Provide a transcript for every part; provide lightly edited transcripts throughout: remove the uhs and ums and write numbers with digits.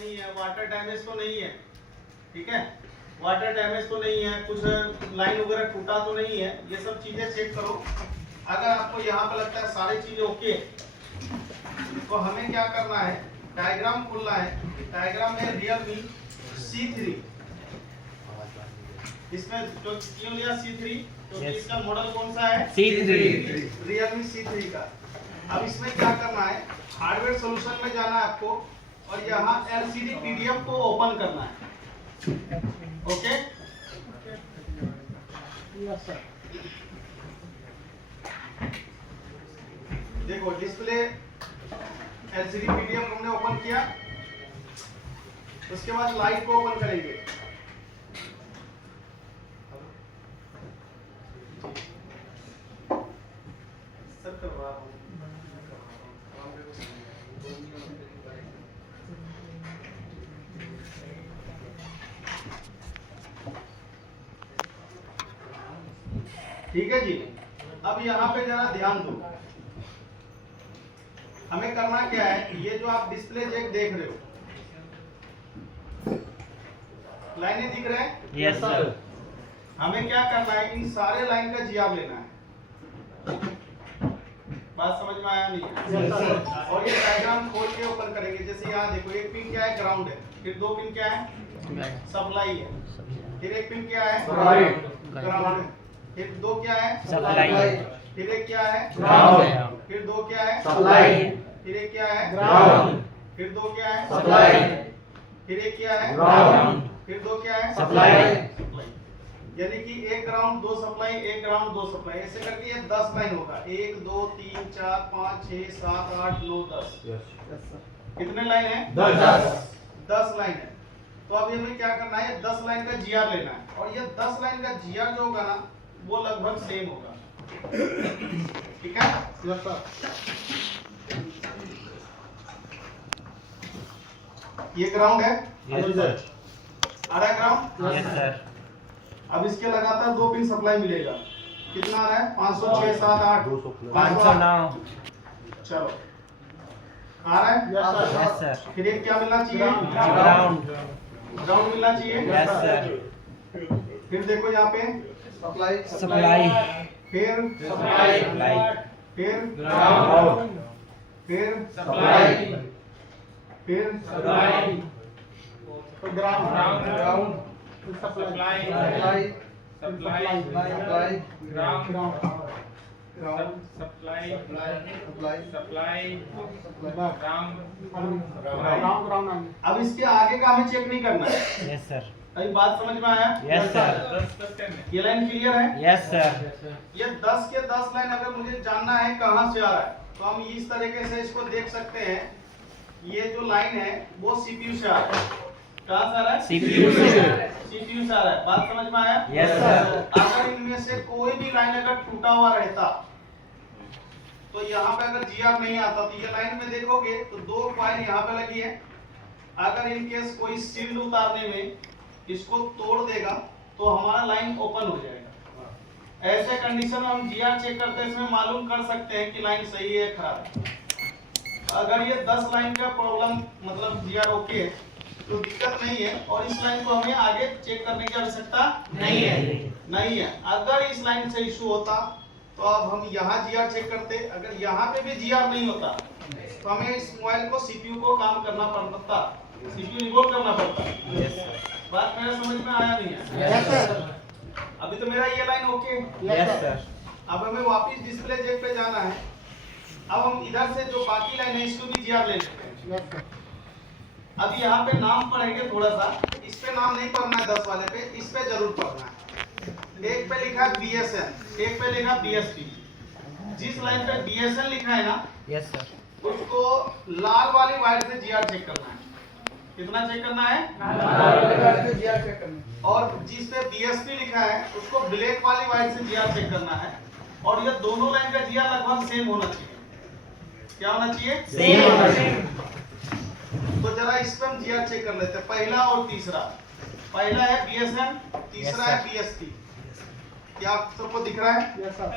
नहीं है, water damage तो नहीं है, ठीक है, वाटर डैमेज तो नहीं है, कुछ लाइन वगैरह टूटा तो नहीं है, ये सब चीजें चेक करो। अगर आपको यहाँ पे लगता है सारी चीजें ओके, तो हमें क्या करना है, डायग्राम खोलना है। डायग्राम में Realme C3, इसमें जो क्यों लिया C3, क्योंकि इसका मॉडल कौन सा है, C3, Realme C3 का। अब इसमें क्या करना है, हार्डवेयर सॉल्यूशन में जाना है आपको और यहाँ LCD PDF को ओपन करना है। ओके, देखो डिस्प्ले LCD PDF हमने ओपन किया, उसके बाद लाइट को ओपन करेंगे। सर करवा रहा हूँ। ठीक है जी। अब यहाँ पे जरा ध्यान दो, हमें करना क्या है, ये जो आप डिस्प्ले चेक देख रहे हो, लाइनें दिख रहे हैं? Yes sir. हमें क्या करना है, इन सारे लाइन का GR लेना है। बात समझ में आया नहीं? Yes, sir. और ये डायग्राम खोल के ओपन करेंगे। जैसे यहाँ देखो, एक पिन क्या है, ग्राउंड है, फिर दो पिन क्या है, सप्लाई है, फिर एक पिन क्या है, ग्राउंड है, फिर दो क्या है, सप्लाई, फिर एक क्या है, ग्राउंड, फिर दो क्या है, सप्लाई, फिर एक क्या है, ग्राउंड, फिर दो क्या है, सप्लाई, फिर एक क्या है, ग्राउंड, फिर दो क्या है, सप्लाई। यानी कि एक ग्राउंड दो सप्लाई, एक ग्राउंड दो सप्लाई, ऐसे करके ये 10 लाइन होगा। 1 2 3 4 5 6 7 8 9 10। कितने लाइन है? 10 लाइन है। तो अभी हमें क्या करना है, 10 लाइन का GR लेना है और ये 10 लाइन का GR जो होगा ना, वो लगभग सेम होगा। ठीक है? ये ग्राउंड है, आ रहा है ग्राउंड। Yes sir. अब इसके लगातार दो पिन सप्लाई मिलेगा। कितना आ रहा है? 506 7 8 509। चलो, आ रहा है? Yes sir. फिर एक क्या मिलना चाहिए? ग्राउंड। ग्राउंड मिलना चाहिए। Yes sir. फिर देखो यहाँ पे सप्लाई, फिर सप्लाई, फिर ग्राउंड, फिर सप्लाई, फिर सप्लाई, तो ग्राउंड सप्लाई, सप्लाई अब इसके आगे का हमें चेक नहीं करना है। Yes sir. अभी बात समझ में आया? Yes sir. ये लाइन क्लियर है? Yes sir. ये 10 के 10 लाइन अगर मुझे जानना है कहाँ से आ रहा है, तो हम इस तरीके से इसको देख सकते हैं। ये जो लाइन है वो CPU से आ रहा है। कहाँ से आ रहा है? CPU से। CPU से आ रहा है। बात समझ में आया? Yes sir. अगर इनमें से कोई भी लाइन अगर टूटा हुआ रहता, तो यहाँ पे अगर GR नहीं आता, तो ये लाइन में देखोगे तो दो कॉइल यहाँ पे लगी है। अगर इन केस कोई शील्ड उतारने में इसको तोड़ देगा, तो हमारा लाइन ओपन हो जाएगा। ऐसे कंडीशन में हम GR चेक करते हैं, इसमें मालूम कर सकते हैं कि लाइन सही है खराब है। अगर ये 10 लाइन का प्रॉब्लम मतलब GR ओके है, तो दिक्कत नहीं है और इस लाइन को हमें आगे चेक करने की आवश्यकता नहीं है। अगर इस लाइन से इशू होता, तो अब हम यहाँ GR चेक करते। अगर यहाँ पे भी GR नहीं होता, तो हमें इस मोबाइल को CPU को काम करना पड़ता, CPU इन्वॉल्व करना पड़ता। बात मेरा समझ में आया नहीं है? Yes sir. अभी तो मेरा ये लाइन ओके। Yes sir. अब हमें वापस डिस्प्ले चेक पे जाना है। अब हम इधर से जो बाकी लाइन है इसको भी GR ले लेते हैं। अब यहाँ पे नाम पढ़ेंगे थोड़ा सा, इस पे नाम नहीं पढ़ना है 10 वाले पे, इस पे जरूर पढ़ना है। एक पे लिखा है BSN, एक पे लिखा BSP। जिस लाइन पे BSN लिखा है ना, यस सर। उसको लाल वाली वायर से GR चेक करना है। कितना चेक करना है? और जिस पे BSP लिखा है उसको ब्लैक वाली वायर से GR चेक करना है। और ये दोनों लाइन का GR लगभग सेम होना चाहिए। क्या होना चाहिए? सेम होना चाहिए। तो जरा इस पे हम GR चेक कर लेते हैं, पहला और तीसरा। पहला है BSN, तीसरा है BSP। क्या आप सबको दिख रहा है? Yes sir.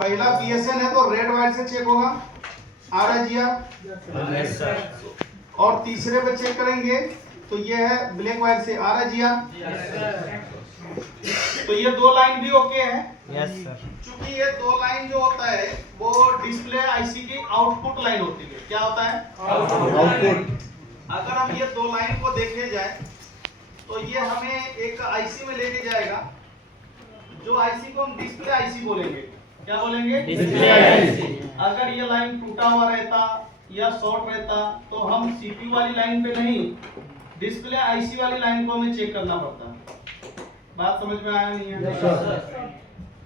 पहला BSN है तो रेड वायर से चेक होगा। आ रहा है GR? Yes sir. और तीसरे पे चेक करेंगे तो ये है ब्लैक वायर से आ रहा है GR। तो ये दो लाइन भी ओके है। Yes sir. चूंकि ये दो लाइन जो होता है वो डिस्प्ले आईसी की आउटपुट लाइन होती है। क्या होता है? आउटपुट। अगर हम ये दो लाइन को देखे जाए तो ये हमें एक आईसी में लेके जाएगा, जो आईसी को हम डिस्प्ले आईसी बोलेंगे। क्या बोलेंगे? Display IC. अगर ये लाइन टूटा हुआ रहता या शॉर्ट रहता तो हम सीपीयू वाली लाइन पे नहीं, डिस्प्ले आईसी वाली लाइन को हमें चेक करना पड़ता। बात समझ में आया नहीं है?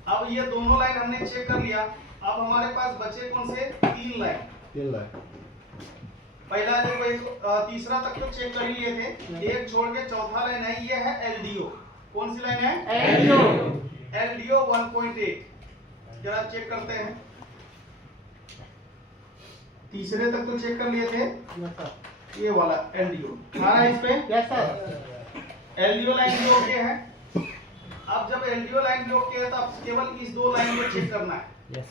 अब ये दोनों लाइन हमने चेक कर लिया। अब हमारे पास बचे कौन से? तीन लाइन। पहला जो तीसरा तक तो चेक कर ही लिए थे, एक छोड़ के चौथा लाइन है, ये है एलडीओ। कौन सी लाइन है? एलडीओ 1.8। जरा चेक करते हैं। तीसरे तक तो चेक कर लिए थे, ये वाला एलडीओ आ रहा है इस पे। एलडीओ लाइन भी ओके है। अब जब एलडीओ लाइन भी ओके है तो अब केवल इस दो लाइन को चेक करना है। यस।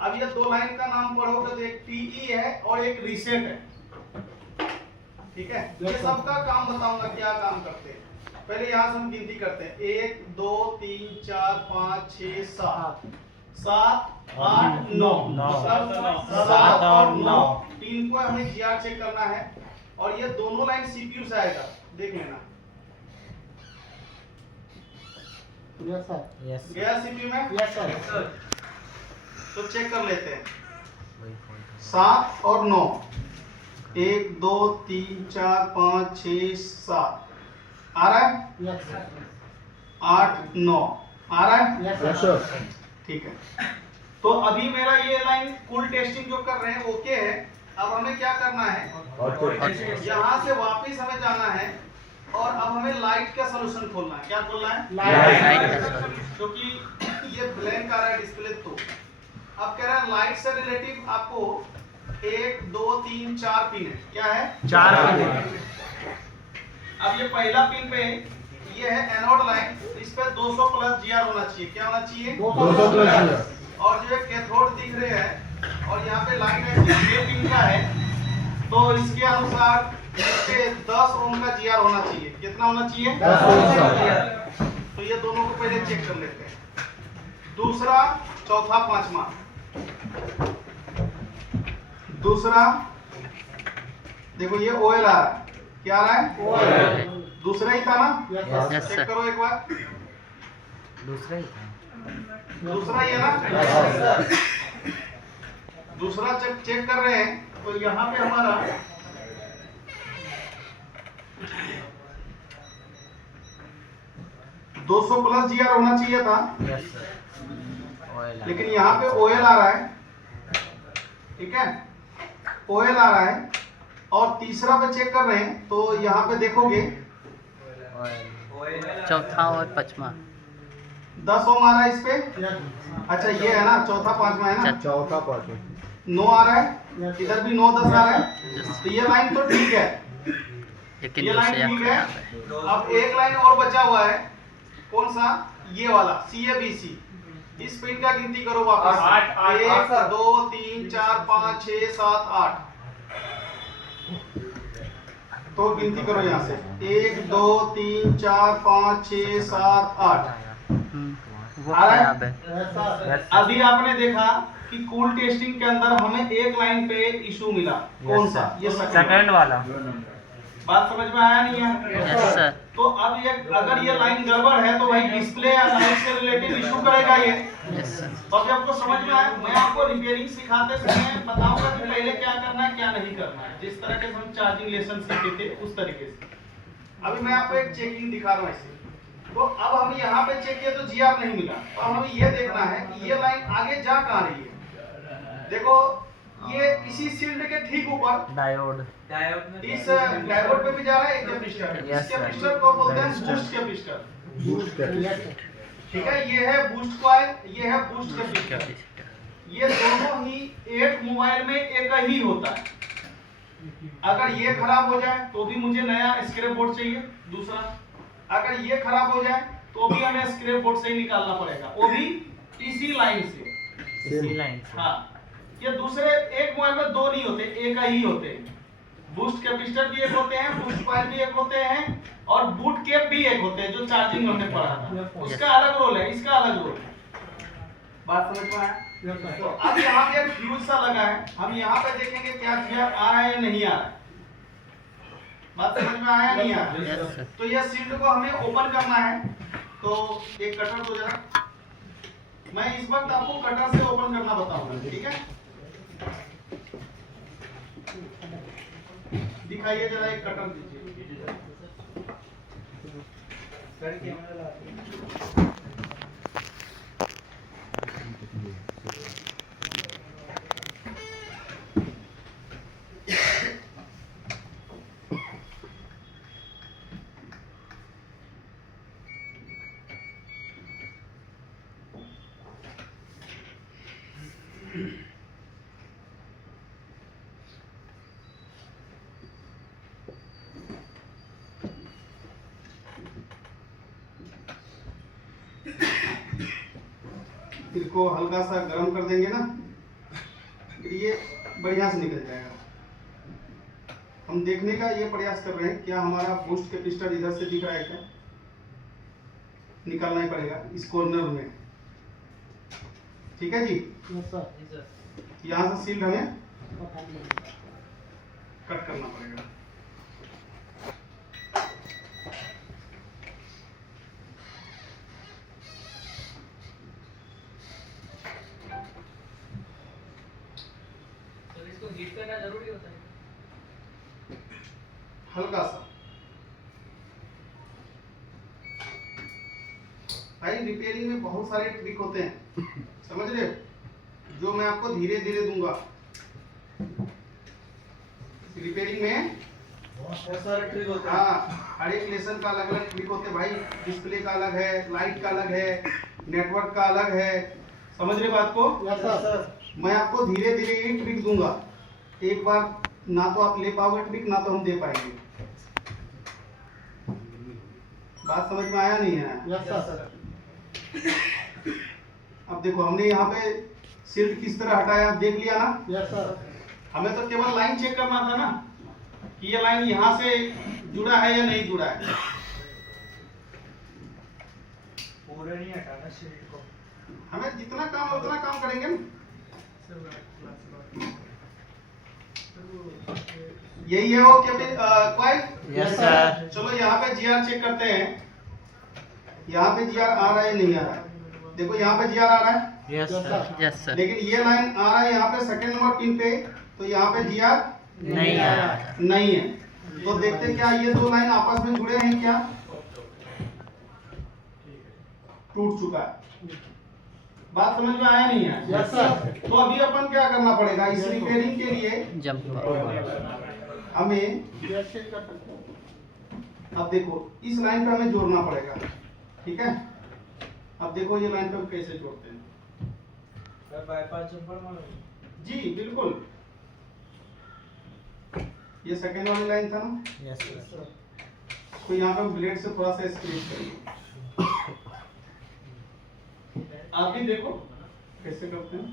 अब ये दो लाइन का नाम पढ़ोगे तो एक टीई है और एक रीसेट है। ठीक है, ये सबका काम बताऊंगा क्या काम करते हैं। पहले यहाँ से हम गिनती करते हैं। 1 2 3 4 5 6 7 7 8 9 7 और 9 तीन को हमें जीआर चेक करना है। और ये दोनों लाइन सीपीयू से आएगा, देख लेना। यस। गया सीपीयू में? तो चेक कर लेते हैं। 7 और 9 1 2 3 4 5 6 7 आ रहा है? 8 9 आ रहा है? ठीक है। तो अभी मेरा ये लाइन कुल टेस्टिंग जो कर रहे हैं ओके है। अब हमें क्या करना है? यहाँ से वापस हमें जाना है और अब हमें लाइट का सॉल्यूशन खोलना है। क्या खोलना है? क्योंकि ये ब्लैंक आ रहा है डिस्प्ले। तो अब कह रहा है लाइट से रिलेटिव आपको 1 2 3 4 पिन है। क्या है? 4 पिन। अब ये पहला पिन पे ये है एनोड लाइन, इस पे 200 प्लस जीआर होना चाहिए। क्या होना चाहिए? 200 प्लस जीआर। और जो कैथोड दिख रहे हैं और यहाँ पे लाइन ये पिन का है, तो इसके अनुसार इसके 10 ओम का जीआर होना चाहिए। कितना होना चाहिए? 10 ओम का। तो ये दोनों को पहले चेक कर लेते हैं। दूसरा, चौथा, पांचवा। दूसरा देखो ये ओएल आ रहा है। क्या आ रहा है? दूसरा ही था ना? चेक करो एक बार। दूसरा ही था। दूसरा ही है ना? दूसरा चेक कर रहे हैं तो यहाँ पे हमारा 200 प्लस जीआर होना चाहिए था, यस सर। लेकिन यहाँ पे ओएल आ रहा है। ठीक है, ओएल आ रहा है। और तीसरा पे चेक कर रहे हैं तो यहाँ पे देखोगे चौथा और पांचवा 10 ओम आ रहा है इस पे। अच्छा ये है ना, चौथा पांचवा है ना? चौथा पांचवा 9 आ रहा है, इधर भी 9 10 आ रहा है। तो ये लाइन तो ठीक है, लेकिन ये लाइन दूसरे ठीक है। अब एक लाइन और बचा हुआ है। कौन सा? ये वाला CABC। इस पिन का गिनती करो वापस। 1 2 3 4 5 6 7 8। तो गिनती करो यहाँ से 1 2 3 4 5 6 7 8। वो आ रहा है? खराब है। अभी आपने देखा कि कूल टेस्टिंग के अंदर हमें एक लाइन पे इशू मिला। कौन सा? ये सेकंड वाला। बात समझ में आया नहीं है? Yes sir. तो अब ये अगर ये लाइन गड़बड़ है तो भाई डिस्प्ले या लाइट से रिलेटेड इशू करेगा ये। Yes sir. तो अभी आपको समझ में आया। मैं आपको रिपेयरिंग सिखाते समय बताऊंगा कि पहले क्या करना है क्या नहीं करना है, जिस तरह के हम चार्जिंग लेसन सीखे थे उस तरीके से। अभी मैं आपको एक चेकिंग दिखा रहा हूँ ऐसे। तो अब हम यहाँ पे चेक किया तो जीआर नहीं मिला। तो हमें ये देखना है कि ये लाइन आगे जा कहाँ रही है। देखो ये इसी शील्ड के ठीक ऊपर डायोड। इस डायोड पे भी जा रहा है एक कैपेसिटर। इस Yes, sir. कैपेसिटर को बोलते हैं बूस्ट कैपेसिटर। बूस्ट ठीक है, ये है बूस्ट कॉइल, ये है बूस्ट कैपेसिटर। ये दोनों ही एक मोबाइल में एक ही होता है। अगर ये खराब हो जाए तो भी मुझे नया स्क्रैप बोर्ड चाहिए दूसरा। अगर ये खराब हो जाए तो भी हमें स्क्रैप बोर्ड से ही निकालना पड़ेगा, वो भी इसी लाइन से। इसी लाइन से। हाँ, ये दूसरे एक मोबाइल में दो नहीं होते, एक ही होते हैं। बूस्ट कैपेसिटर भी एक होते हैं, बूस्ट कॉइल भी एक होते हैं और बूट कैप भी एक होते हैं, जो चार्जिंग हमने पढ़ा था उसका अलग रोल है, इसका अलग रोल है। बात समझ में आया? तो अब यहाँ पे एक फ्यूज सा लगा है, हम यहाँ पे देखेंगे क्या GR आ रहा है या नहीं आ रहा है। बात समझ में आया नहीं आया? Yes sir. तो यह शील्ड को हमें ओपन करना है, तो एक कटर दो जरा, मैं इस वक्त आपको कटर से ओपन करना बताऊंगा, ठीक है? दिखाइए जरा, एक कटर दीजिए। फिर को हल्का सा गर्म कर देंगे ना, फिर ये बढ़िया से निकल जाएगा। हम देखने का ये प्रयास कर रहे हैं क्या हमारा बूस्ट कैपेसिटर इधर से दिख रहा है क्या, निकालना ही पड़ेगा इस कॉर्नर में, ठीक है जी? यहाँ से सील्ड हमें कट करना पड़ेगा। इसको हीट करना जरूरी होता है? हल्का सा। भाई रिपेयरिंग में बहुत सारे ट्रिक होते हैं, समझ रहे हो, जो मैं आपको धीरे धीरे दूंगा। रिपेयरिंग में बहुत सारे ट्रिक होते हैं। हाँ, हर एक लेसन का अलग अलग ट्रिक होते हैं भाई। डिस्प्ले का अलग है, लाइट का अलग है, नेटवर्क का अलग है, समझ रहे बात को? Yes sir. मैं आपको धीरे धीरे ये ट्रिक दूंगा, एक बार ना तो आप ले पाओगे ट्रिक, ना तो हम दे पाएंगे। बात समझ में आया नहीं आया? Yes sir. अब देखो हमने यहाँ पे शील्ड किस तरह हटाया, देख लिया ना? Yes sir. हमें तो केवल लाइन चेक करना था ना कि ये लाइन यहाँ से जुड़ा है या नहीं जुड़ा है। पूरे नहीं हटाना शील्ड को। हमें जितना काम है उतना काम करेंगे ना। यही है वो कॉइल। Yes sir. चलो यहाँ पे GR चेक करते हैं, यहाँ पे GR आ रहा है नहीं आ रहा है। देखो यहाँ पे GR आ रहा है, यस सर। Yes sir. लेकिन ये लाइन आ रहा है यहाँ पे सेकंड नंबर पिन पे, तो यहाँ पे GR नहीं आ रहा। नहीं है। तो देखते क्या ये दो लाइन आपस में जुड़े हैं क्या? टूट चुका है। बात समझ में आया नहीं है? Yes sir. तो अभी अपन क्या करना पड़ेगा, इस रिपेयरिंग के लिए जंप। हमें, अब देखो इस लाइन पे हमें जोड़ना पड़ेगा, ठीक है? अब देखो ये लाइन पे कैसे जोड़ते हैं। बाईपास जंपर मारो जी बिल्कुल, ये सेकेंड वाली लाइन था ना, यस सर। तो यहाँ पे ब्लेड से थोड़ा सा स्क्रीन करिए। आप भी देखो कैसे करते हैं।